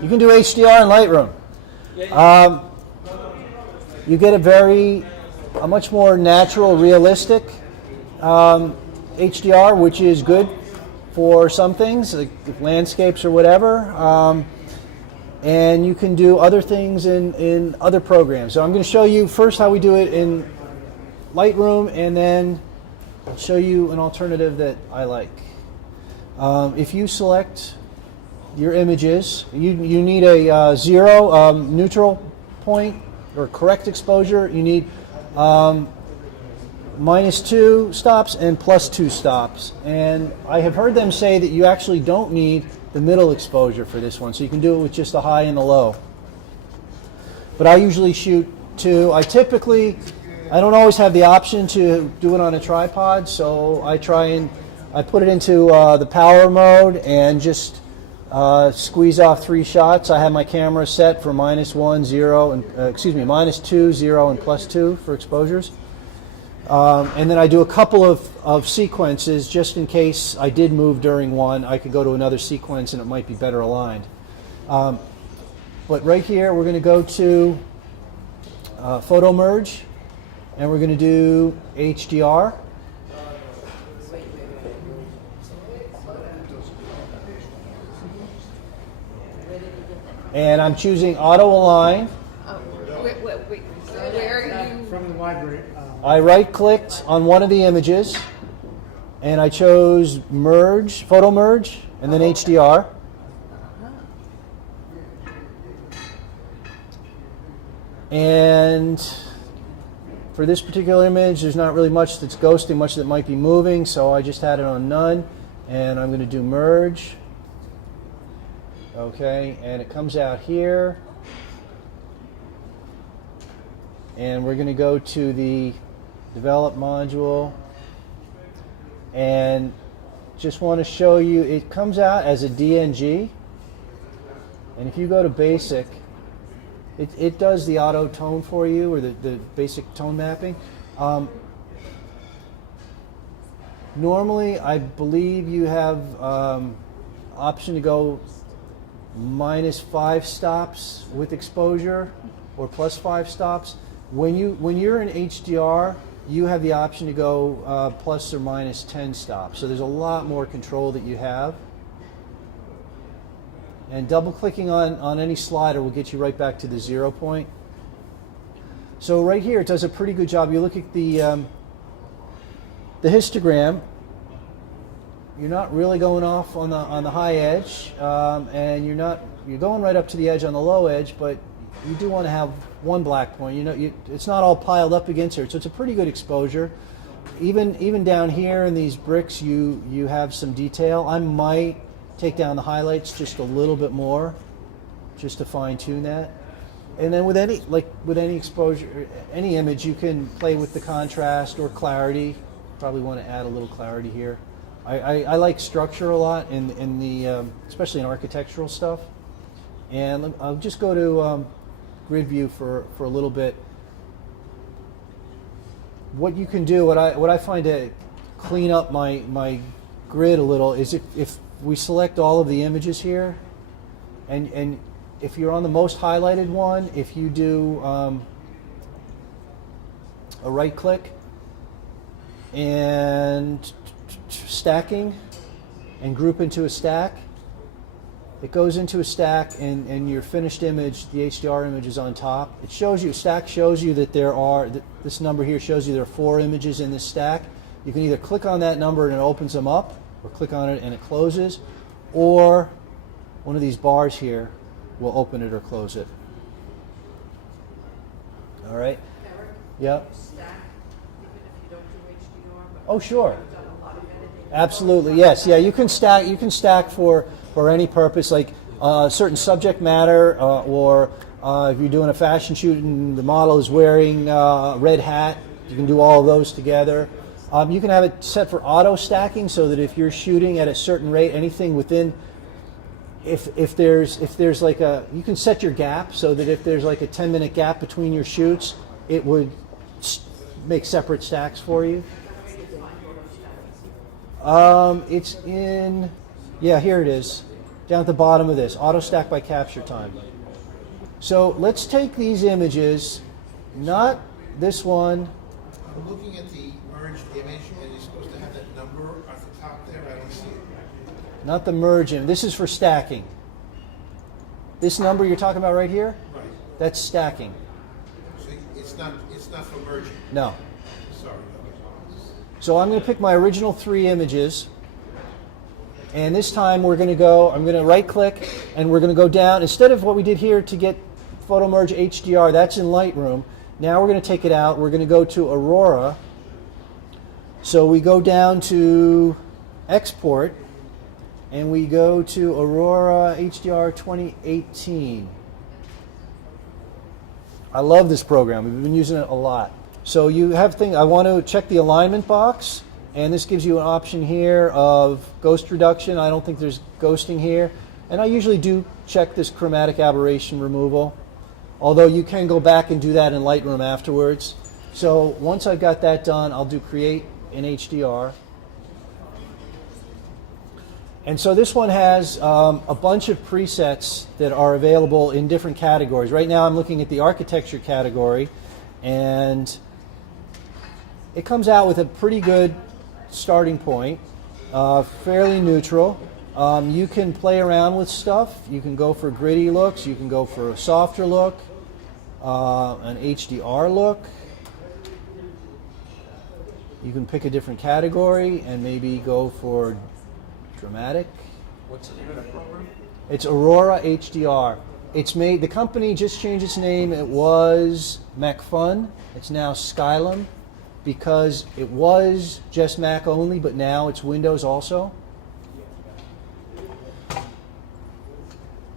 You can do HDR in Lightroom. You get a much more natural, realistic HDR, which is good for some things, like landscapes or whatever. And you can do other things in other programs. So I'm going to show you first how we do it in Lightroom, and then I'll show you an alternative that I like. If you select your images, you need a zero neutral point or correct exposure. You need -2 stops and +2 stops. And I have heard them say that you actually don't need the middle exposure for this one, so you can do it with just the high and the low. But I usually shoot 2. I don't always have the option to do it on a tripod, so I put it into the power mode and just squeeze off 3 shots. I have my camera set for -1, 0, and -2, 0, and +2 for exposures. And then I do a couple of sequences just in case I did move during one. I could go to another sequence and it might be better aligned. But right here we're going to go to photo merge, and we're going to do HDR. And I'm choosing auto align. Wait. Where are you? From the library. I right-clicked on one of the images, and I chose merge, photo merge, and then HDR. And for this particular image, there's not really much that's ghosting, much that might be moving, so I just had it on none, and I'm going to do merge. Okay, and it comes out here. And we're going to go to the develop module, and just want to show you, it comes out as a DNG, and if you go to basic, it does the auto tone for you, or the basic tone mapping. Normally I believe you have option to go -5 stops with exposure or +5 stops. When you're in HDR, you have the option to go plus or minus 10 stops. So there's a lot more control that you have. And double clicking on any slider will get you right back to the 0 point. So right here it does a pretty good job. You look at the histogram. You're not really going off on the high edge, and you're going right up to the edge on the low edge, but you do want to have one black point. It's not all piled up against it, so it's a pretty good exposure. Even down here in these bricks, you have some detail. I might take down the highlights just a little bit more, just to fine tune that. And then with any exposure, any image, you can play with the contrast or clarity. Probably want to add a little clarity here. I like structure a lot in the especially in architectural stuff. And I'll just go to grid view for a little bit. What you can do, what I find to clean up my grid a little is if we select all of the images here, and if you're on the most highlighted one, if you do a right click and stacking and group into a stack, it goes into a stack, and your finished image, the HDR image, is on top. It shows you, stack shows you that this number here shows you there are 4 images in this stack. You can either click on that number and it opens them up, or click on it and it closes, or one of these bars here will open it or close it. All right? Yep. Oh, sure. Absolutely, yes. Yeah, you can stack for any purpose, like certain subject matter, or if you're doing a fashion shoot and the model is wearing a red hat, you can do all of those together. You can have it set for auto stacking, so that if you're shooting at a certain rate, anything within, if there's like you can set your gap so that if there's like a 10-minute gap between your shoots, it would make separate stacks for you. It's in, yeah, here it is. down at the bottom of this, auto stack by capture time. So let's take these images, not this one. I'm looking at the merged image, and you're supposed to have that number at the top there. I don't see it. Not the merge image. This is for stacking. This number you're talking about right here, Right. that's stacking. So it's not for merging. No. Sorry. Okay. So I'm going to pick my original 3 images, and this time I'm going to right click, and we're going to go down. Instead of what we did here to get Photo Merge HDR, that's in Lightroom. Now we're going to take it out. We're going to go to Aurora. So we go down to Export, and we go to Aurora HDR 2018. I love this program. We've been using it a lot. So you have things, I want to check the alignment box, and this gives you an option here of ghost reduction. I don't think there's ghosting here. And I usually do check this chromatic aberration removal, although you can go back and do that in Lightroom afterwards. So once I've got that done, I'll do create in HDR. And so this one has a bunch of presets that are available in different categories. Right now I'm looking at the architecture category, and it comes out with a pretty good starting point, fairly neutral. You can play around with stuff. You can go for gritty looks. You can go for a softer look, an HDR look. You can pick a different category and maybe go for dramatic. What's the name of the program? It's Aurora HDR. It's made. The company just changed its name. It was MacFun. It's now Skylum, because it was just Mac only, but now it's Windows also.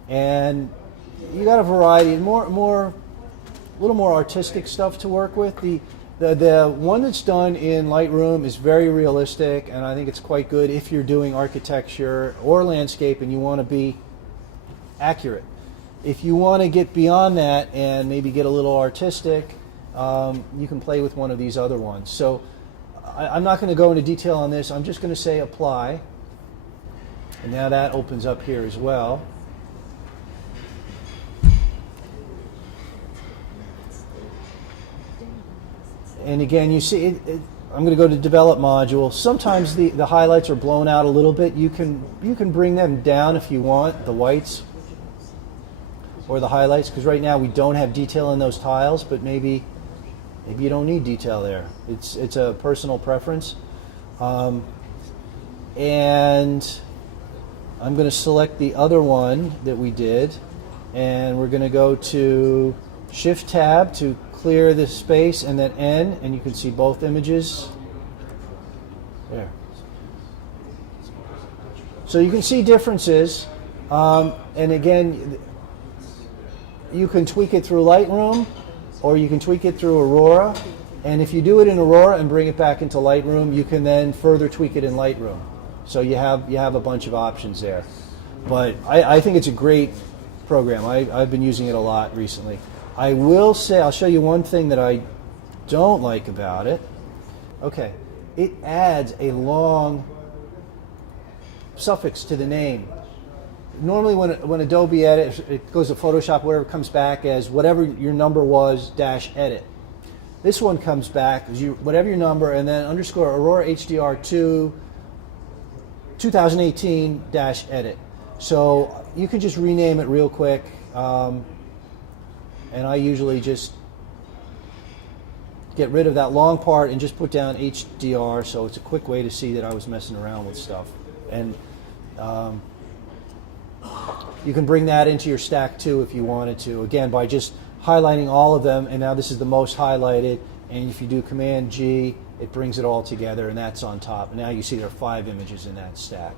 And you got a variety, a little more artistic stuff to work with. The one that's done in Lightroom is very realistic, and I think it's quite good if you're doing architecture or landscape and you want to be accurate. If you want to get beyond that and maybe get a little artistic, you can play with one of these other ones. So I'm not going to go into detail on this. I'm just going to say apply. And now that opens up here as well. And again, you see, I'm going to go to develop module. Sometimes the highlights are blown out a little bit. You can bring them down if you want, the whites or the highlights, because right now we don't have detail in those tiles, but maybe you don't need detail there. It's a personal preference. And I'm going to select the other one that we did, and we're going to go to Shift Tab to clear the space, and then N, and you can see both images there. So you can see differences, and again, you can tweak it through Lightroom, or you can tweak it through Aurora, and if you do it in Aurora and bring it back into Lightroom, you can then further tweak it in Lightroom. So you have a bunch of options there. But I think it's a great program. I've been using it a lot recently. I will say, I'll show you one thing that I don't like about it. Okay, it adds a long suffix to the name. Normally when Adobe edits, it goes to Photoshop, whatever, comes back as whatever your number was - edit. This one comes back as whatever your number, and then underscore Aurora HDR 2 2018 - edit. So you can just rename it real quick. And I usually just get rid of that long part and just put down HDR, so it's a quick way to see that I was messing around with stuff. And you can bring that into your stack too if you wanted to, again, by just highlighting all of them, and now this is the most highlighted, and if you do Command G, it brings it all together, and that's on top. And now you see there are 5 images in that stack.